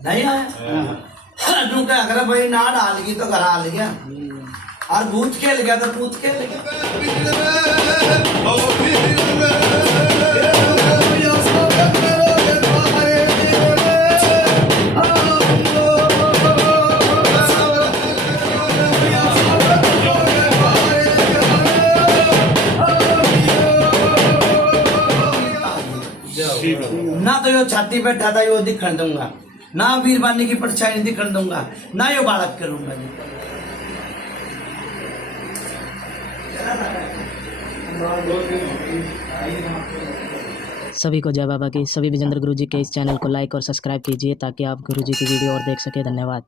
नहीं आया अगर भाई ना डाल गई तो घर आ गया और भूत खेल गया तो भूत खेल ना तो यो छाती पे ठाता यो दिखण दूंगा, ना वीरवानी की परछाई दिखण दूंगा, ना यो बालक करूंगा। सभी को जय बाबा की। सभी विजेंद्र गुरुजी के इस चैनल को लाइक और सब्सक्राइब कीजिए ताकि आप गुरुजी की वीडियो और देख सके। धन्यवाद।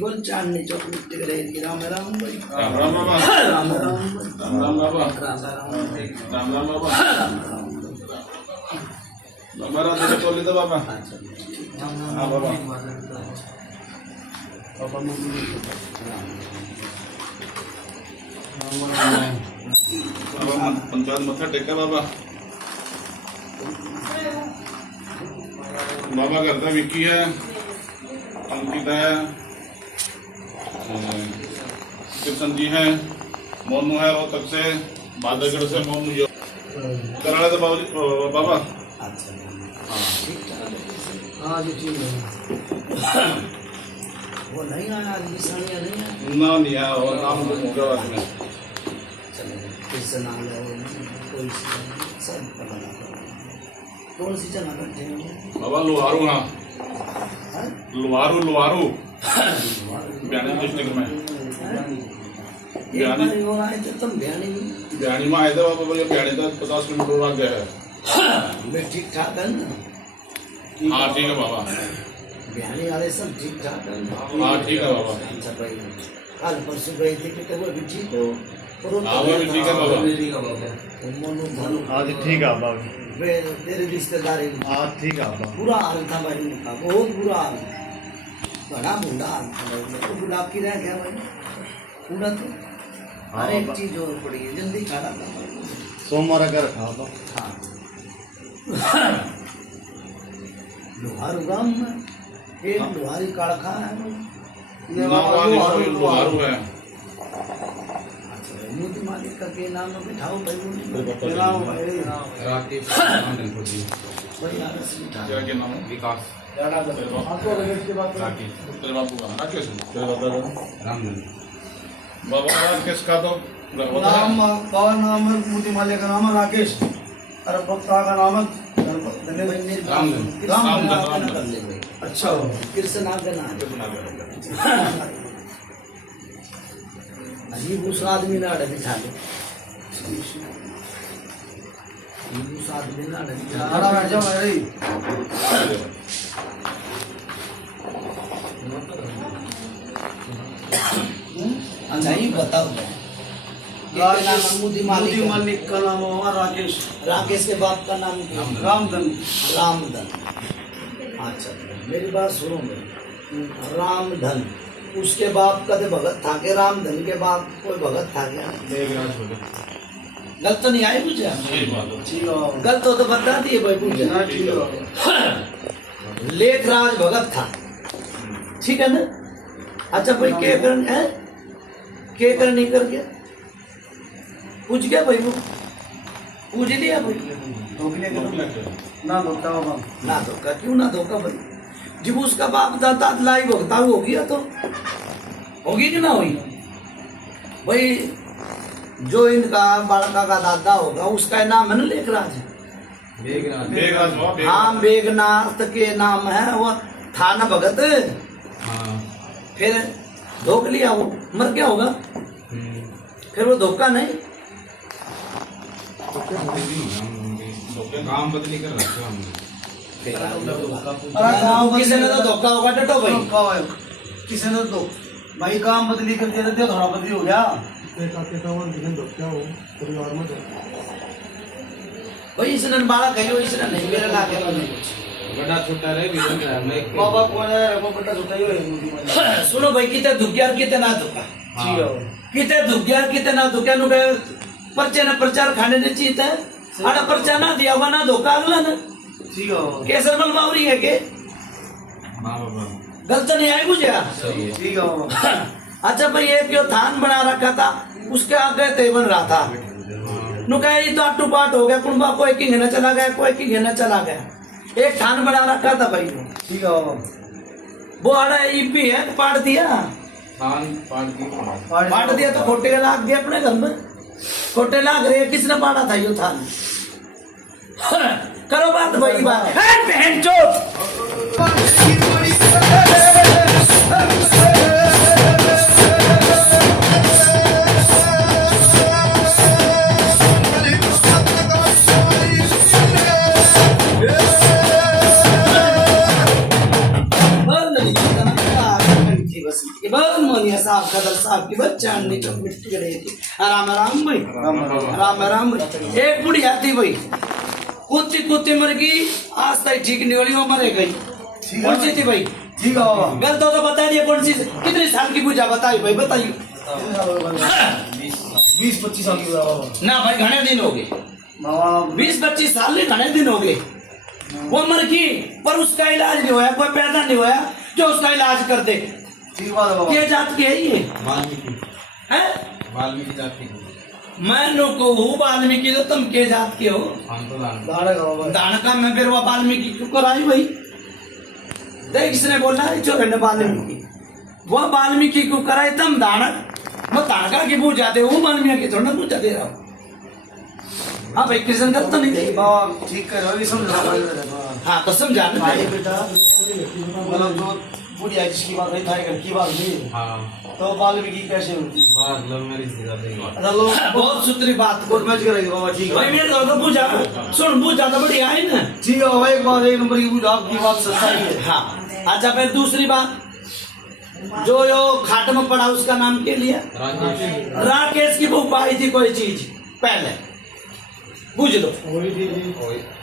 बोल चांदनी चौक मिट्टी रहेगी। राम राम भाई, राम राम बाबा, राम राम राम राम बाबा, राम राम राम बाबा, बाबा रात को ले दो बाबा। हाँ बाबा, बाबा पंचायत मत्था टेका बाबा। बाबा करता विक्की है, अंकित है, कृष्ण जी है, मोनू है, वो तक से बादगढ़ से मोनू जो कराड़ा तो बाबा। हाँ जी ठीक है। वो नहीं आया आज भी साड़ियाँ नहीं आया ना नहीं आया और नाम होगा बस में। किससे नाम है कोई सब पता नहीं कौन सी जगह बैठे हैं बाबा। लोहारू, हाँ लोहारू, लोहारू बयानी डिस्ट्रिक्ट में। बयानी बयानी में आए थे बाबा। बोले बयानी तक 50 किलोमीटर आ गया है। ठीक ठाक है ना? हाँ ठीक है बाबा। बयानी वाले सब ठीक ठाक है? हाँ ठीक है बाबा। अच्छा भाई कल परसों गए थे कि वो भी ठीक हो? हाँ वो भी ठीक है बाबा। आज ठीक है बाबा। तेरे रिश्तेदारी आज ठीक है बाबा। बुरा हाल था भाई उनका, बहुत बुरा हाल, बड़ा बुरा हाल था भाई। तो गुलाब की रह गया भाई पूरा। तो हर एक चीज और पड़ी है, जल्दी खाना था सोमवार का रखा बाबा। हाँ लोहारू गाँव में एक लोहारी काड़खा है। लोहारू है। मोदी मालिक का के नाम में बिठाओ भाई। राकेश क्या नाम है? विकास। तेरे बापू का राकेश। रामधन बाबा। राकेश का तो नाम बाबा नाम है, मोदी मालिक का नाम है राकेश और भक्ता का नाम है रामधन। अच्छा कृष्ण नाम का नाम अजीब दूसरा आदमी ना अड़े बिठा ले। दूसरा आदमी ना अड़े बिठा नहीं बताओ। मोदी मालिक का नाम हुआ राकेश। राकेश के बाप का नाम रामधन। रामधन। अच्छा मेरी बात सुनो मेरी। रामधन उसके बाप का तो भगत था के? रामधन के बाप कोई भगत था क्या? गलत तो नहीं आई मुझे? गलत हो तो बता दिए भाई मुझे। लेखराज भगत था, ठीक है ना? अच्छा भाई क्या करन है, क्या कर नहीं कर गया? पूछ गया भाई, वो पूछ लिया भाई। ना धोखा बाबा, ना धोखा। क्यों ना धोखा भाई? जब उसका बाप दादा लाई भोगता हो गया तो होगी कि ना हुई भाई? जो इनका बालका का दादा होगा उसका नाम है ना लेखराज, मेघराज हुआ, हाँ मेघनाथ के नाम है वो था ना भगत। फिर धोख लिया, वो मर गया होगा, फिर वो धोखा नहीं। काम बदली कर रखा हमने। किसी ने तो धोखा होगा डटो भाई, किसी ने तो भाई काम बदली कर दिया तो थोड़ा बदली हो गया। भाई इसने बाला कहियो, इसने नहीं मेरे लागे तो नहीं कुछ। बड़ा छोटा रहे भी बन रहा है मैं बाबा कौन है? वो बड़ा छोटा ही है। सुनो भाई, कितने दुखिया कितने ना धोखा, ठीक है कितने दुखिया कितने ना धोखा नु कहे पर्चे ना प्रचार खाने ने चीत है, आड़ा पर्चा ना दिया हुआ ना धोखा अगला ना ठीक है कैसर मल बावरी है के बाबा गलत नहीं आई मुझे। सही है। ठीक है बाबा। अच्छा भाई एक जो थान बना रखा था उसके आगे ते बन रहा था, नु कहे ये तो अट्टू पाट हो गया, कुंबा कोई की घेना चला गया, कोई की घेना चला गया। एक थान बना रखा था भाई, ठीक है बाबा। वो आड़ा ईपी है पाट दिया, खान पाट दिया तो खोटे लाग दिया अपने घर में, खोटे लाग रहे। किसने पाड़ा था यो थान? करो बात भाई, बात बहन चोट। साहब खदर साहब की बच्चा राम राम भाई, राम राम भाई। एक बुढ़िया थी भाई, कुत्ती कुत्ती मर गई, आज तक ठीक नहीं होली, वो मरे गई। कौन सी थी भाई? ठीक है बाबा। गलत हो तो बता दिया कौन सी, कितने साल की पूजा बताइए भाई, बताइए। 20-25 साल की बाबा। ना भाई घने दिन हो गए, बाबा 20-25 साल नहीं घने दिन हो गए। वो मर गई पर उसका इलाज नहीं होया, कोई पैदा नहीं होया जो उसका इलाज कर दे। ठीक बात है बाबा। ये जात की है ये वाल्मीकि है? वाल्मीकि जाति मैं नो को हूँ वाल्मीकि, तो तुम के जात के हो? हम तो दान दाड़ा का बाबा। दानका में फिर वो वाल्मीकि क्यों कराई भाई? देख किसने बोला है जो है वाल्मीकि, वो वाल्मीकि क्यों कराई? तुम दानक मैं दानका की पूजा दे हूँ, वाल्मीकि थोड़ा पूजा दे रहा हूँ। हाँ भाई कृष्ण गलत तो नहीं थे बाबा ठीक कर रहा समझ। हाँ तो समझा भाई बेटा मतलब जो बुढ़िया जिसकी बात हुई था घर की बात हुई, हाँ तो वाल्मीकि कैसे हुई? बात लव मैरिज से ज्यादा ही बात। चलो बहुत सुथरी बात कोर्ट मैच करेगी बाबा। ठीक भाई है मेरे तो पूजा सुन, पूजा तो बढ़िया है ना। ठीक है बाबा। एक बात एक नंबर की पूछा, आपकी बात सच्चाई है। हाँ अच्छा फिर दूसरी बात, जो यो खाट में पड़ा उसका नाम के लिया? राजेश राकेश की वो पाई थी कोई चीज पहले, पूछ लो,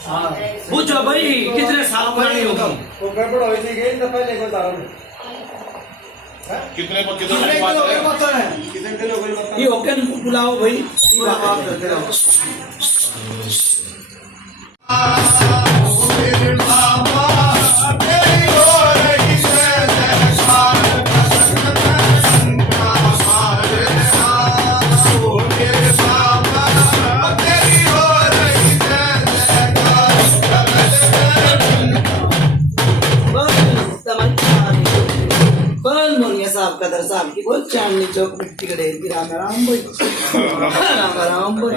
हाँ पूछो भाई कितने साल पुरानी होगी? वो गड़बड़ हुई थी गई तो पहले कोई कारण कितने पर कितने कितने की बात किलो है? की बात है? कितने किलो की बात है? ये ओके बुलाओ भाई। ये बात करते रहो। साहब कदर साहब की बोल चांदनी चौक मिट्टी का ढेर की राम राम भाई, राम राम भाई।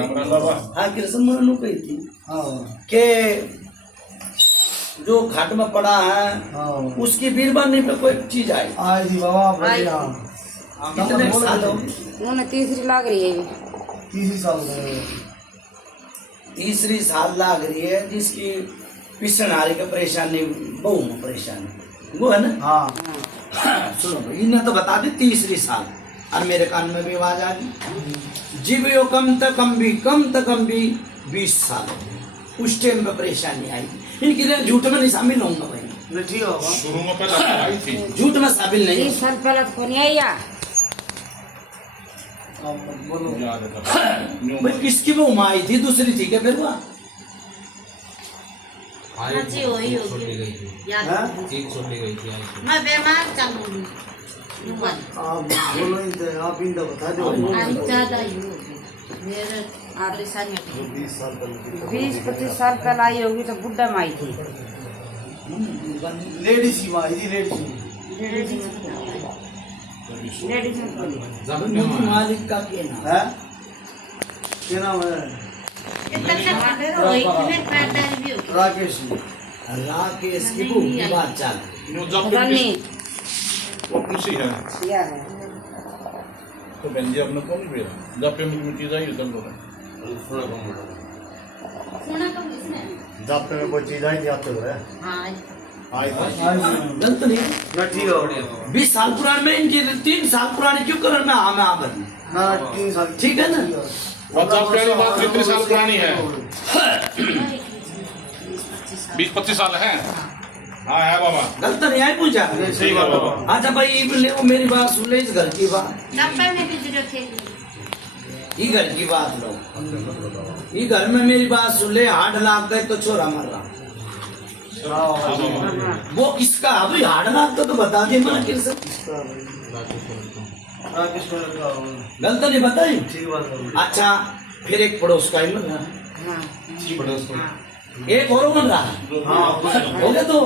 हाँ कृष्ण मनु कही थी हाँ के जो खाट में पड़ा है हाँ उसकी बीरबानी पे कोई चीज आई। आई थी बाबा बढ़िया। कितने साल हो गए? उन्हें तीसरी लाग रही है। 30 साल हो गए। तीसरी साल लाग रही है, जिसकी पिछनारी का परेशानी बहु में परेशानी वो है ना। हाँ सुनो भाई, इन्हें तो बता दी तीसरी साल, और मेरे कान में भी आवाज आ गई जीवियो कम त कम भी 20 साल हो गए। उस टाइम में परेशानी आई, इनकी लिए झूठ में नहीं शामिल होऊंगा भाई। नहीं ठीक है बाबा। शुरू में पहले आई थी, झूठ में शामिल नहीं। 20 साल पहले तो नहीं आई यार। बोलो याद है भाई किसकी वो माँ आई थी? दूसरी थी क्या फिर वहाँ? अच्छी हुई होगी। छोटी गई थी, हाँ? चीज छोटी गई थी आई मैं बीमार चलूंगी। आप बोलो ही थे, आप इनका बता दो। ज्यादा ही होगी। मेरे परेशानी 20-25 साल पहले आई होगी तो बुढ़ा माई थी। लेडीज की माँ थी, लेडीज लेडीज में बोली मालिक का क्या नाम है, क्या नाम है? वही फिर पैरदारी भी होगी। राकेश राकेश की भूखी बात चाल रनी वो खुशी है किया है। तो बहन जी अपने कौन भी जब पे मुझे चीज आई तब बोला सुना कब किसने? जब पे में कोई चीज आई थी आपके घर हाँ आई थी। गलत नहीं ना ठीक है 20 साल पुराने में इनकी 3 साल पुरानी क्यों कर मैं हाँ मैं आबर ना 3 साल ठीक है ना और जब पहली बात कितने साल पुरानी है 20-25 साल है हाँ है बाबा गलत नहीं आई पूछा ठीक है बाबा अच्छा भाई ले वो मेरी बात सुन ले इस घर की बात डब्बे में भी जरूरत है। ये घर की बात लो ये घर में मेरी बात सुन ले 8 लाख गए तो छोरा मर रहा वो किसका अभी 8 लाख तो बता दिए मैं किस राकेश को लगा गलत नहीं बताई ठीक बात है। अच्छा फिर एक पड़ोस का ही लग रहा एक और बन रहा हो गया तो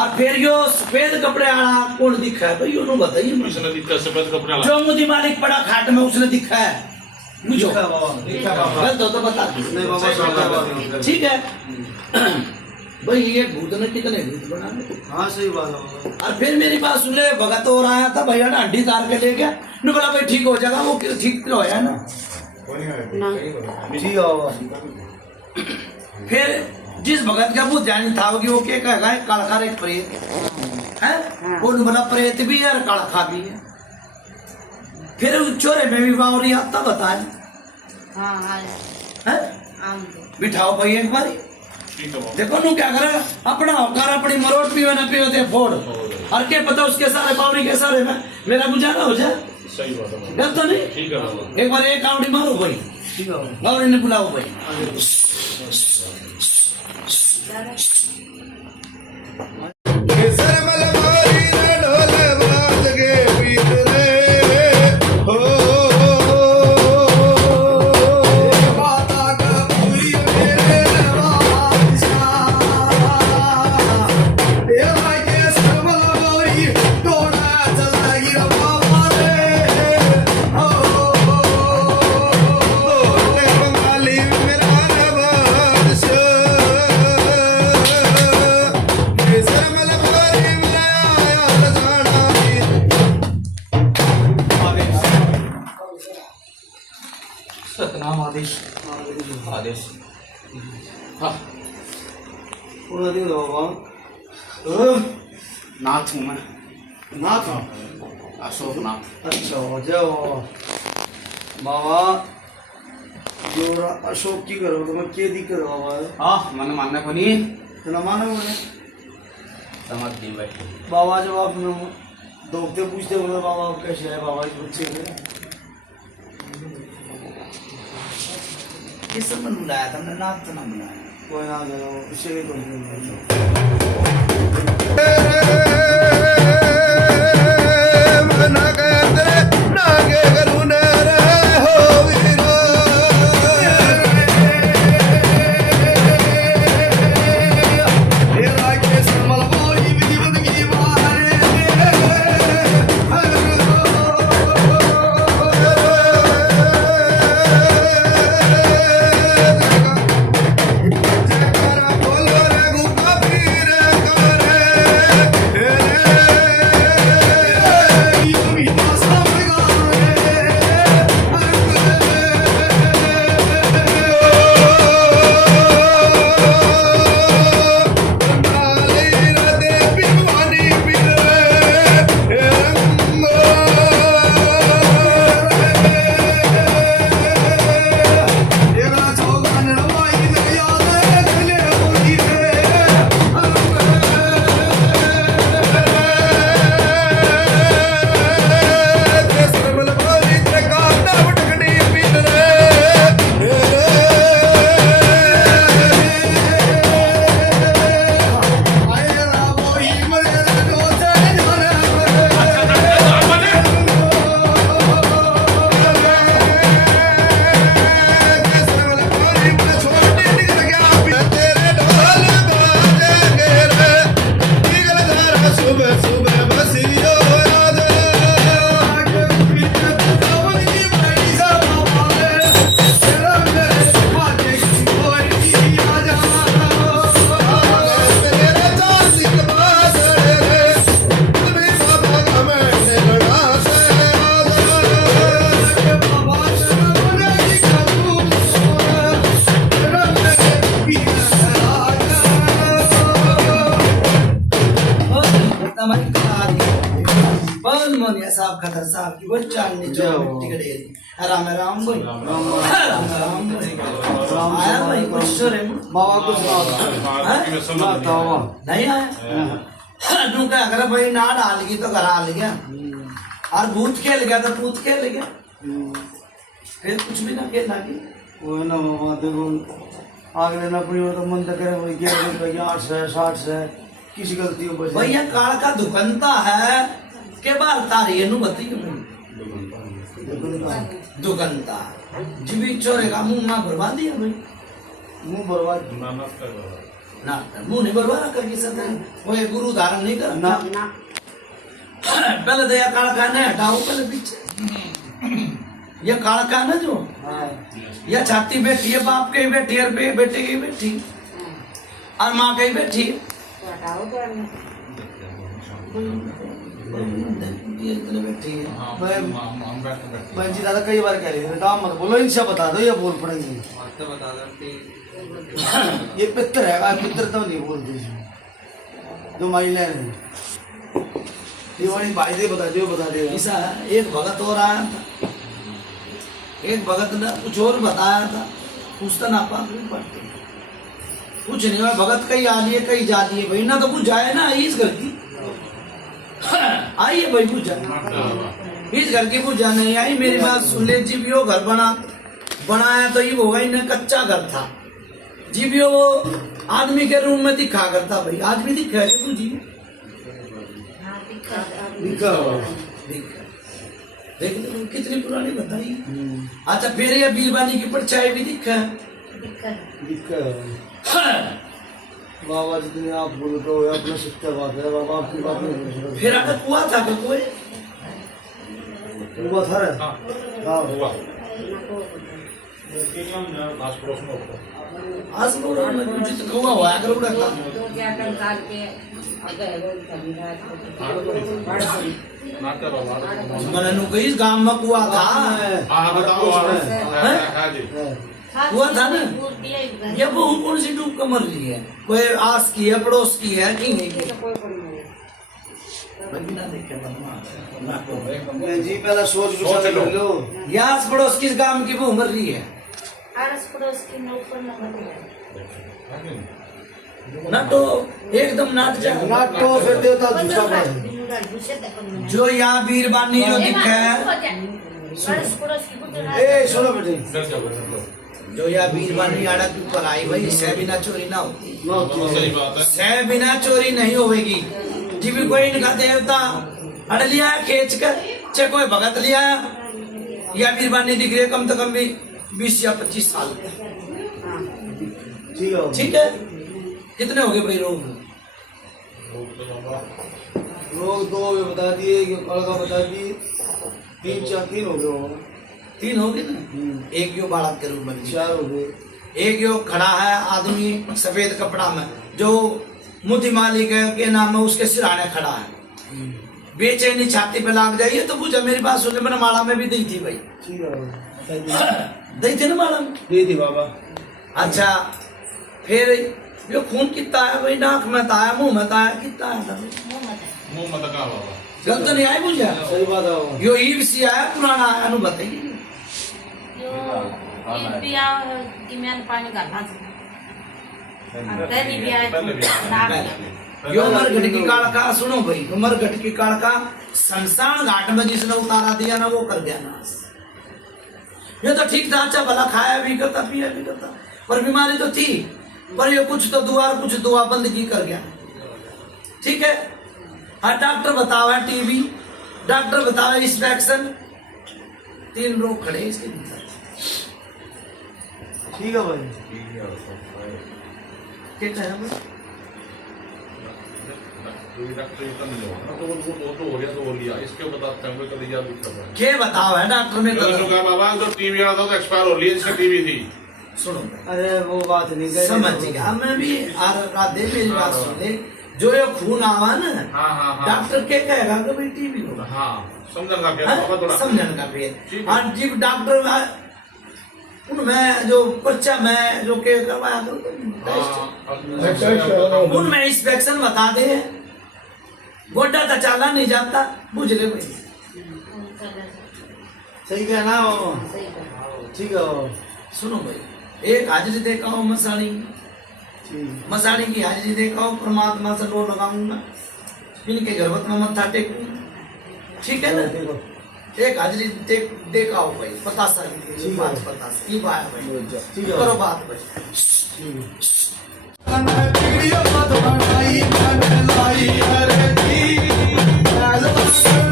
और फिर यो सफेद कपड़े आला कौन दिखा है भाई यूं बताइए मुझे उसने दिखा सफेद कपड़ा जो मुझे मालिक पड़ा खाट में उसने दिखा है मुझे देखा बाबा, देखा बाबा। गलत हो तो बता नहीं बाबा सही बात है। ठीक है भाई ये भूत ने कितने भूत बना ले हाँ सही बात है बाबा। और फिर मेरी बात सुन ले भगत और आया था भैया ने हड्डी तार के ले गया ने बोला भाई ठीक हो जाएगा वो ठीक तो है ना ठीक है बाबा। फिर जिस भगत का वो ध्यान था कि वो क्या कहेगा कालखा एक प्रेत है वो बोला प्रेत भी है और कालखा भी है फिर उस चोरे में भी बावरी आता बताए हाँ हाँ हैं आम दो। बिठाओ भाई एक बारी ठीक है बाबा देखो नू क्या करे अपना औकार अपनी मरोट पीवे ना पीवे थे फोड़ और क्या पता उसके सारे बावरी के सारे में मेरा गुजारा हो जाए सही बात है बाबा गलत तो नहीं ठीक है बाबा एक बार एक कावड़ी मारो भाई ठीक है बाबा। बावरी ने बुलाओ भाई सतनाम आदेश आदेश हाँ पूरा दिन बाबा। नाथ हूँ मैं नाथ अशोक नाथ अच्छा हो जाओ बाबा। जो अशोक की करो तो मैं क्या दिक्कत है बाबा? हाँ मैंने मानना को नहीं इतना मानो मैंने समझ दी भाई बाबा जब आप दोखते पूछते बोले बाबा आप कैसे है बाबा के बच्चे थे किस मन बुलाया था हमने नाथ तो ना बुलाया कोई ना देगा इससे भी कोई नहीं बोलो रे गुप्ता पीर का सुबह सुबह बसियो याद साहब खतर साहब की वो चांदनी जो मिट्टी का डेरी राम राम भाई राम आया भाई कुछ रे बाबा कुछ नहीं आया तू क्या कर भाई ना डाल गई तो घर आ गया और भूत खेल गया तो भूत खेल गया फिर कुछ भी ना खेलना की वो ना बाबा देखो आगे ना कोई तो मन तक करे वही 8 से 60 से किसी गलती हो भैया काल का दुकनता है के बार तारी नु बताइए दुकनता जीवी चोरे का मुंह में बर्बाद दिया भाई मुंह बर्बाद ना मुंह नहीं बर्बाद कर की सकते वो ये गुरु धारण नहीं कर ना पहले दया काल का ने हटाओ पहले पीछे ये काल का ना जो ये छाती बैठी है बाप के बैठी है बेटे की बैठी और माँ की बैठी मैं जी दादा कई बार कह रही थी काम मत बोलो इनसे बता दो या बोल पड़ेंगे ये पितर है पितर तो नहीं बोलते जो महिला है ये वाली भाई दे बता दे ऐसा एक भगत और आया था एक भगत ने कुछ और बताया था पूछता ना पा पढ़ते कुछ नहीं हुआ भगत कहीं आ लिए कहीं जा लिए भाई ना तो कुछ जाए ना इस घर की आइए भाई पूछा इस घर की पूछा नहीं आई मेरी बात सुन ले जीवियो घर बनाया तो ये होगा इन्हें कच्चा घर था जीवियो वो आदमी के रूम में दिखा करता भाई आज भी दिखा है तू जी दिखा देख कितनी पुरानी बताई अच्छा फिर ये बीरबानी की परछाई भी दिखा दिखा बाबा जितने आप बोलो तो अपना सत्य बात है बाबा आपकी बात नहीं फिर आगे कुआ था तो कोई हुआ था रे हाँ आज बोलो मैं कुछ तो कुआ हुआ अगर उड़ा था मैंने नु कहीं गांव में कुआ था हुआ था ना ये वो कौन सी डूब कमर रही है कोई आस की है पड़ोस की है कि नहीं बिना देखे जी पहला सोच विचार कर लो ये आस पड़ोस किस गांव की वो उमर रही है आस पड़ोस की नौकर ना तो एकदम नाट जा नाट तो फिर देवता दूसरा भाई जो यहाँ बीरबानी जो दिखा है ए सुनो बेटे जो यहाँ बीरबानी आड़ा के ऊपर आई भाई सह बिना चोरी ना होती सही बात है सह बिना चोरी नहीं होगी जी भी कोई इनका देवता अड़ लिया खींच कर चाहे कोई भगत लिया या बीरबानी दिख रही है कम से कम भी 20 या 25 साल ठीक है कितने हो गए भाई रोग दो बता दिए लड़का बता दिए 3 हो गए 3 हो गए ना एक यो बालक के रूप में 4 हो गए एक यो खड़ा है आदमी सफेद कपड़ा में जो मुदी मालिक है के नाम में उसके सिराने खड़ा है बेचैनी छाती पे लाग जाइए तो पूछा मेरी बात सुनने मैंने माला में भी दी थी भाई दी थी ना माला में दी थी बाबा अच्छा फिर यो खून कितना है भाई नाक में ताया मुंह में ताया कितना है मुंह मत का बाबा गलत नहीं आई बुझा सही बात है यो ईव सी आया पुराना आया नु बताइए पानी का यो मरघट की काल का सुनो भाई मरघट की काल का शमशान घाट में जिसने उतारा दिया ना वो कर गया नाश ये तो ठीक था अच्छा भला खाया भी करता पिया भी करता पर बीमारी तो थी पर ये कुछ तो दुआ बंद की कर गया ठीक है हाँ डॉक्टर बतावा टीबी डॉक्टर बतावा इंस्पेक्शन 3 रोग खड़े इसके भीतर ठीक है भाई ठीक है कोई डॉक्टर इतना नहीं होगा तो वो तो हो गया तो हो लिया इसके बताते हैं कलिया भी कर रहा है क्या बताओ है डॉक्टर में तो कहा बाबा जो टीवी वाला था तो एक्सपायर हो लिया इसका टीवी थी सुनो अरे वो बात नहीं कर समझ गया मैं भी राधे मेरी बात सुन ले जो ये खून आवा ना हाँ हाँ हाँ डॉक्टर क्या कहेगा कि भाई टीबी होगा हाँ समझन का क्या बाबा थोड़ा समझने का फिर ठीक है। हाँ जी डॉक्टर उनमें जो बच्चा मैं जो के करवाया हाँ उनमें इंस्पेक्शन बता दे गोड्डा तो चाला नहीं जाता बुझ ले भाई सही कहना वो सही कहा। ठीक है वो सुनो भाई एक हाजिरी देखा हूँ मसाणी ठीक मसाणी की हाजिरी देखा हूँ परमात्मा से लो लगाऊंगा इनके गर्भत में मत्था टेकूंगा ठीक है ना देखो एक हाजिरी देखा हो भाई बतासा की बात बतासा ये बात भाई ठीक है करो बात भाई वीडियो मत बनाई मैंने लाई अरे जी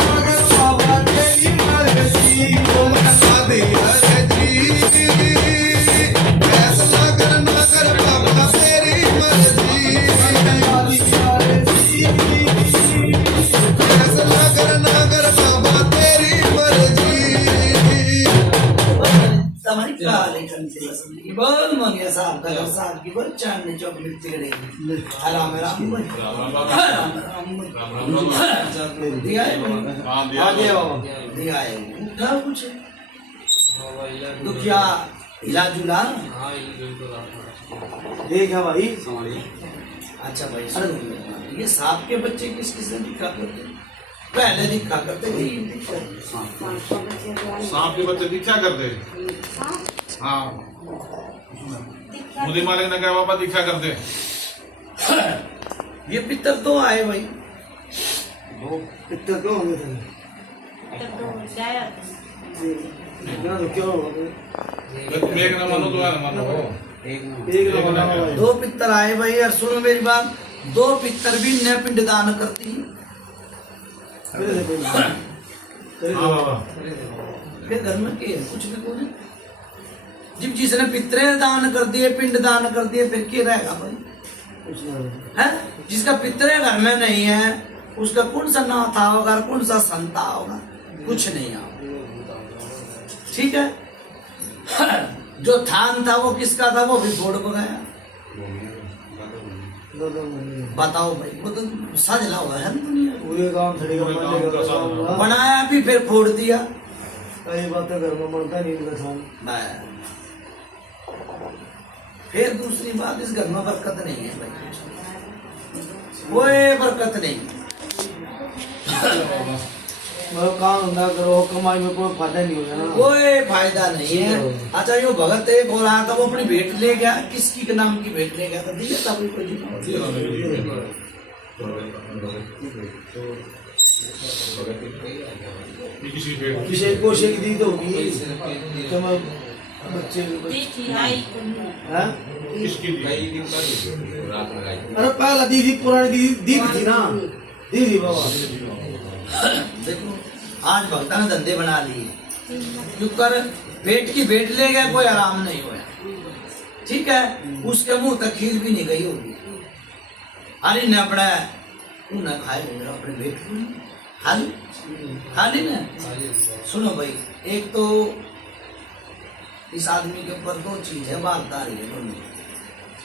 मगर बाबा तेरी मर्जी को बता दे अरे जी फैसला करना कर बाबा तेरी मर्जी फैसला करना कर बाबा तेरी मर्जी हमारी काले कंचे की बोल मंगे साहब का साहब की बोल चांदनी चौक मिलती गई आराम आराम भाई दिया है भाई हाँ आ गया बाबा दिया है उठा कुछ दुखिया इलाज उला देखा भाई अच्छा भाई सुनो ये सांप के बच्चे किस किस ने दिखा करते पहले दिखा करते थे ये दिखा सांप के बच्चे दीक्षा करते हाँ मुझे मालिक ने कहा पापा दीक्षा करते ये पितर तो आए भाई कितने क्यों होंगे थे तब तो जाया इतना तो क्यों होगा तुम एक ना मानो तो यार मानो एक ना बना भाई दो पितर आए भाई और सुनो मेरी बात दो पितर भी न पिंडदान करती हैं हाँ बाबा फिर घर में के कुछ भी बोले जब जिसने पितरे दान कर दिए पिंड दान कर दिए फिर क्या रहेगा भाई है जिसका पितरे घर में नहीं है उसका कौन सा नाथा होगा कौन सा संता होगा कुछ नहीं होगा ठीक है जो थान था वो किसका था वो भी फोड़ को गया बताओ भाई वो तो सजला हुआ है ना दुनिया पूरे गांव थड़ी का मानेगा बनाया भी फिर फोड़ दिया कई बातें घर में बनता नहीं इनका थान मैं फिर दूसरी बात इस घर में बरकत नहीं है भाई कोई बरकत नहीं मतलब काम धंधा करो कमाई में कोई फायदा नहीं होगा ना कोई फायदा नहीं है अच्छा यो भगत एक हो रहा था वो अपनी भेंट ले गया किसकी के नाम की भेंट ले गया था दिया था कोई किसी पे किसी को शेख दी तो होगी तो मैं बच्चे देखी आई कोनी हैं किसकी दी अरे पहला दीदी पुरानी दीदी थी ना दीदी बाबा देखो आज भक्ता ने धंधे बना लिए क्यों कर भेंट की भेंट ले गया कोई आराम नहीं हुआ ठीक है उसके मुंह तक खीर भी नहीं गई होगी अरे ने अपना न खाए होंगे अपने भेंट खाली खाली ना सुनो भाई एक तो इस आदमी के ऊपर दो चीज है बातदारी है दोनों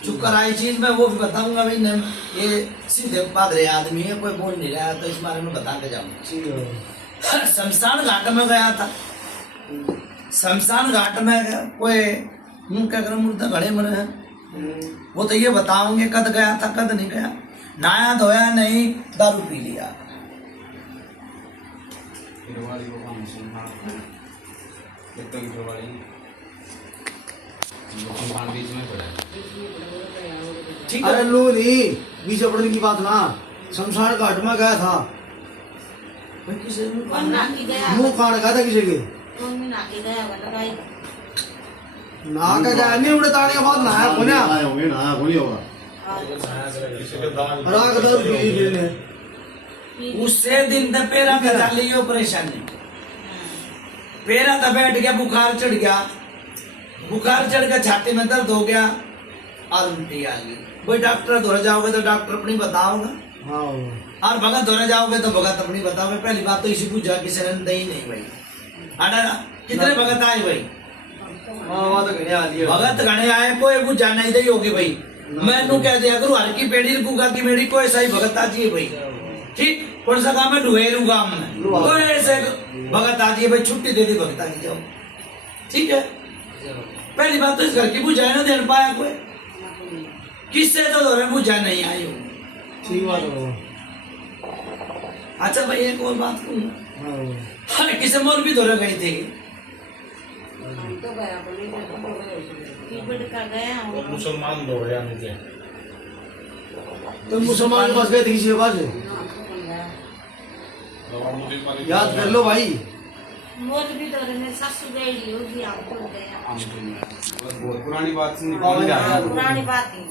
चुप कराई चीज मैं वो भी बताऊंगा भाई न ये सीधे पादरे आदमी है कोई बोल नहीं रहा है तो इस बारे में बता के जाऊंगा शमशान घाट में गया था शमशान घाट में गया कोई मुंह क्या कर मुर्दा घड़े मरे हैं वो तो ये बताओगे कद गया था कद नहीं गया नहाया धोया नहीं दारू पी लिया ठीक है अरे लो नहीं बीच पड़ने की बात ना शमशान घाट में गया था कौन ना की गया मुंह काट गया था किसी के कौन में ना की गया लगाई ना का गया नहीं उड़े ताने के बाद नहाया कोने आए होंगे ना कोई होगा किसी के दान राग दारू पी ली ने उससे दिन तक पेरा का चल लियो परेशानी पेरा तक बैठ गया बुखार चढ़ गया बुखार चढ़ गया छाती में दर्द हो गया और उल्टी आ गई कोई डॉक्टर धोर जाओगे तो डॉक्टर अपनी बताओगे हाँ और भगत होने जाओगे तो भगत अपनी बताओगे। पहली बात तो इसी पूजा किसी ने दही नहीं भाई। अडा कितने भगत आए भाई? हाँ तो घने आ दिया भगत घने आए, कोई पूजा नहीं दही होगी भाई। मैनू कह दिया करूँ हर की पेड़ी गुगा की मेरी कोई सही भगत आ जाइए भाई। ठीक, कौन सा गाँव है? डुहेरू गाँव में कोई ऐसे भगत आ जाइए भाई, छुट्टी दे दी भगत आ जाओ। ठीक है, पहली बात तो इस घर की पूजा ना दे पाया कोई, किससे तो दौरे पूजा नहीं आई हो। ठीक बात है। अच्छा भाई एक और बात कहूँ, अरे किसे मोर भी दौरे गई थी? तो गया बोली टिकट का गया वो हूँ। मुसलमान दो है यानी के तुम मुसलमान के पास गए थे किसी के पास? याद कर लो भाई। मोर भी दौरे में सासू गई होगी, आपको गया बहुत पुरानी बात से हाँ, निकल हाँ, पुरानी बात है।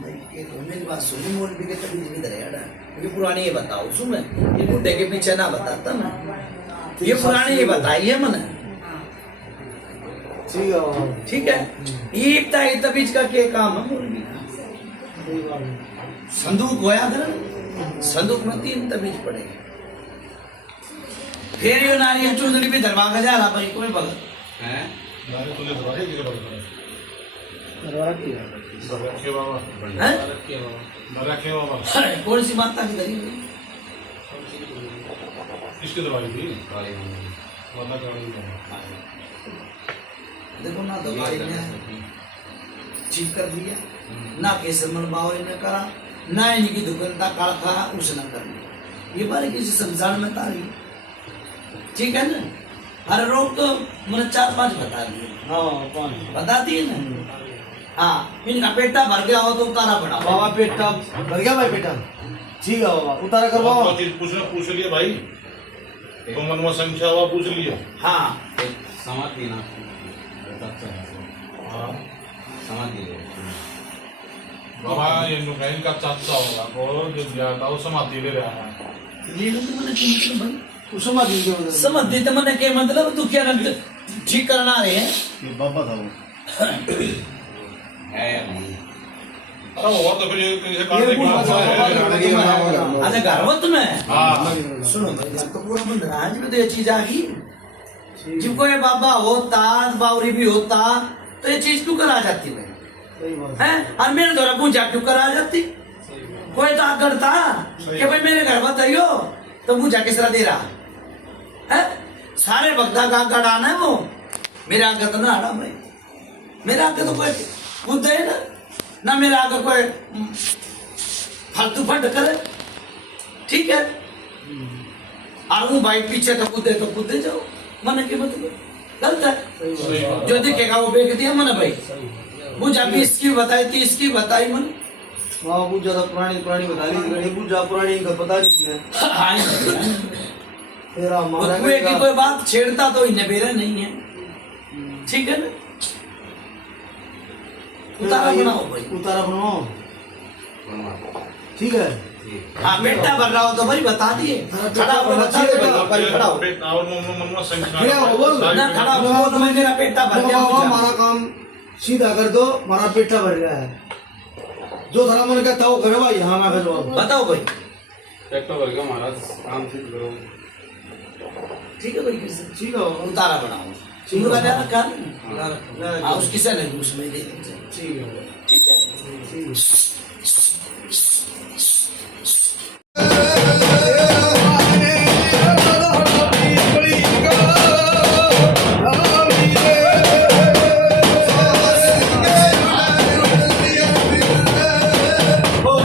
भाई ये तो मेरी बात सुनी, मोर भी के तकलीफ में दरेड़ा ये पुरानी ये बताओ सुन, मैं ये बुढ़े के पीछे ना बताता मैं, ये पुरानी ये बताई है मैंने। ठीक है बाबा। ठीक है, एक बीच का क्या काम है मोर भी का? संदूक होया कर, संदूक में 3 तबीज पड़े, फिर ये नारियल चुंदड़ी भी दरवा के जा रहा भाई कोई भगत है। नारे तुझे दरवाजे की जरूरत है। रखे बाबा, हैं? रखे बाबा। अरे कौन सी माता की दरी हुई? किसकी दरवाजे थी? काली मंदिर। माता काली है। देखो ना दवाई ने ठीक कर दिया ना, केसर मन बावरी ने करा ना, इनकी दुकानदार काल खा उसने कर लिया। ये बारे किसी संसार में तारी, ठीक है ना? अरे रोग तो मैंने 4-5 बता दिए। हाँ बता दिए ना? हाँ, इनका पेटा भर गया हो तो उतारा बढ़ा बाबा पेटा भर गया भाई पेटा। ठीक है बाबा, उतारा कर बाबा। चीज पूछ लिया भाई, तो मनवा संख्या हुआ पूछ लिया। हाँ समाधि ना हाँ समाधि बाबा, ये नुकैन का चाचा होगा वो जो दिया था वो समाधि ले रहा है। ले लो तो मैंने क्या मतलब भाई? उसमें दी क्यों? समझ दी तो मैंने क्या मतलब? तू क्या रंग ठीक करना रहे हैं? ये बाबा था वो। है या नहीं? अरे वो तो फिर ये काट ये के बाबा है। अच्छा घरवत में हाँ सुनो भाई, घर तो पूरा बंद रहा है, तो ये चीज आ गई। जिनको ये बाबा होता बावरी भी होता तो ये चीज क्यों करा जाती भाई? सही बात है, और मेरे द्वारा पूजा क्यों करा जाती? कोई तो करता कि भाई मेरे घर बताइयो तो पूजा किस तरह दे रहा है? सारे भक्ता का गड़ाना है वो, मेरे आगे तो ना आड़ा भाई, मेरे आगे तो कोई कूदे है ना मेरे आगे कोई फालतू फट करे। ठीक है, और वो भाई पीछे तो कूदे जाओ, मन की मतलब गलत है। जो दिखेगा वो बेच दिया मैंने भाई। पूजा 20 की बताई 30 की बताई मैंने। हाँ वो ज्यादा पुरानी बता ली, पूजा पुरानी का पता नहीं। तेरा हमारा कुएं की कोई बात छेड़ता तो इन्हें बेरा नहीं है। ठीक है ना? उतारा बनाओ भाई, उतारा बनवाओ। बनवा। ठीक है। हाँ बेटा बन रहा हो तो भाई बता दिए, खड़ा हो बता दे भाई, खड़ा हो और मनवा संख्या खड़ा हो, बोल। ना, खड़ा हो बोल, मैं मेरा पेटा भर गया बाबा पूजा। हमारा काम सीधा कर दो, हमारा पेटा भर गया है। जो थारा मन कहता वो करो भाई। हाँ मैं कर जवाब। बताओ भाई। ट्रैक्टर भर गया महाराज, काम सिद्ध करो। ठीक है भाई, किसी ठीक है बाबा। उतारा बनाओ, ठीक है। कर हाँ उसकी से नहीं उसमें दे दीजिए। ठीक है। ठीक है। ठीक है। Oh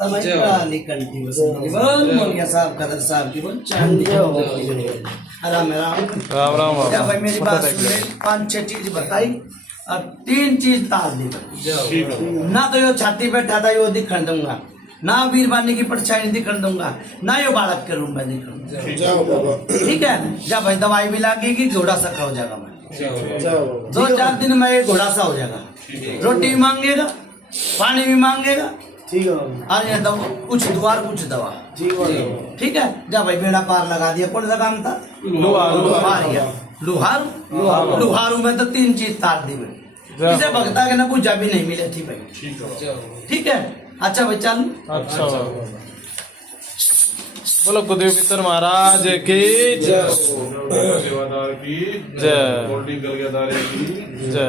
तब काली कंठी बसंती बोल मोनिया साहब कदर साहब की बोल चांदी राम राम राम राम क्या भाई मेरी बात सुन ले 5-6 चीज बताई और 3 चीज ताल दी ना तो यो छाती पे ठाता यो दिखण दूंगा ना वीरवानी की परछाई दिखण दूंगा ना यो बालक के रूम में दिखण ठीक है जब भाई दवाई भी लगेगी घोड़ा सा हो जाएगा मैं 2-4 दिन में ये घोड़ा सा हो जाएगा रोटी भी मांगेगा पानी भी मांगेगा ठीक है और ये दवा कुछ द्वार कुछ दवा ठीक है जब भाई बेड़ा पार लगा दिया कौन सा काम था लुहारू में तो 3 चीज तार दी भाई इसे भगता के ना पूजा भी नहीं मिले थी भाई ठीक है अच्छा भाई चल अच्छा बोलो कुलदेव पितर महाराज की जय सेवादार की जय गोल्डी गलगदारे की जय